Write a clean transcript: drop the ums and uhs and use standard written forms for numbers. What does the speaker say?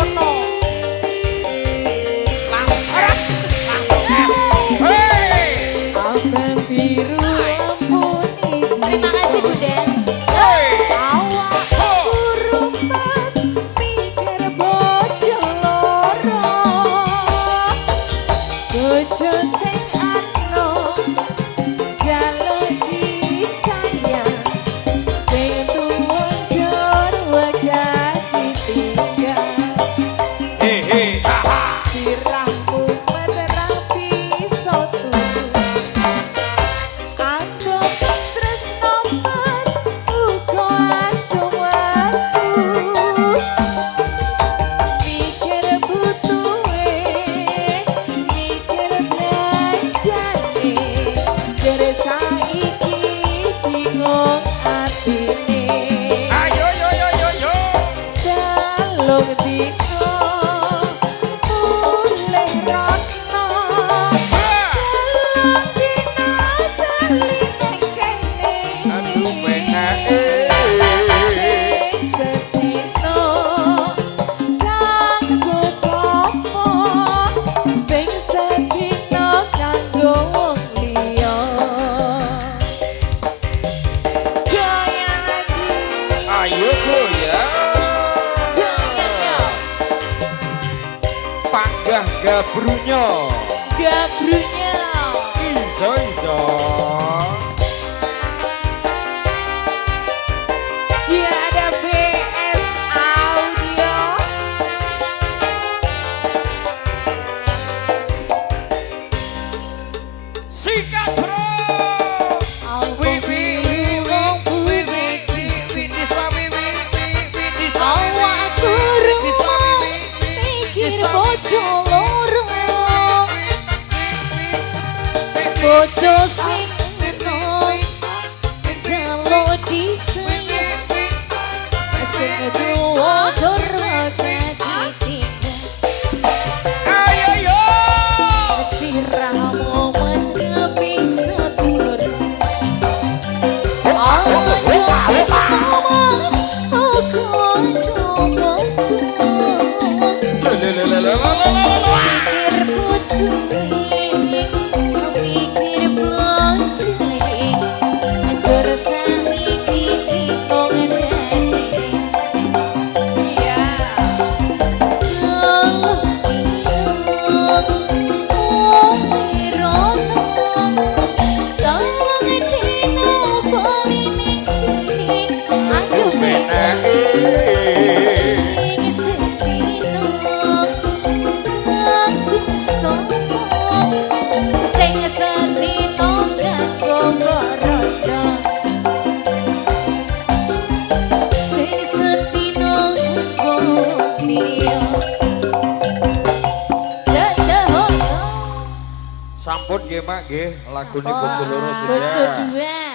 Rono. Langsung es. Hei. Abang biru ampuni. Terima kasih Bunda. Hei. Awak burung mas pikir bojo loro. Bojo sing ano jaluk disayang. Sing tuwundur wegah ditinggal. Hehe. Haha. Sirahku meterapi sotu. Anggap tresno mas uga aduh mikir butuhe, mikir belanjane, jere saiki bingung atine. Ayo yo yo yo yo. Dalung dino mulih rono. Ha. Dalung dino bali ning kene. Aduh penake. Sing sedino kanggo sapa? Sing sedino kanggo wong liya. Goyang lagi. Ayo goyang. Panggah gabrunya. Gabrunya. Iso iso. Dia ada BS Audio. Sikat bro. We this one we this one. Awak kurung mikir bojo loro. Bojo sing enom jaluk disayang. Sing tuwundur wegah ditinggal. Ayo yo. Sirahmu menepi sedulur. Awak mas uga coba. Mikir butuhe, mikir belanjane, ajar saiki bingung atine. Iya. Dalung dino mulih rono. Dalung dino bali ning kene. Aduh penake. Sing sedino kanggo sapa? Sing sedino kanggo rono. Sing sedino kanggo liya. Jajahono. Sampun nggih Mak nggih, lagune Wah, bojo loro Bojo sudah. dua.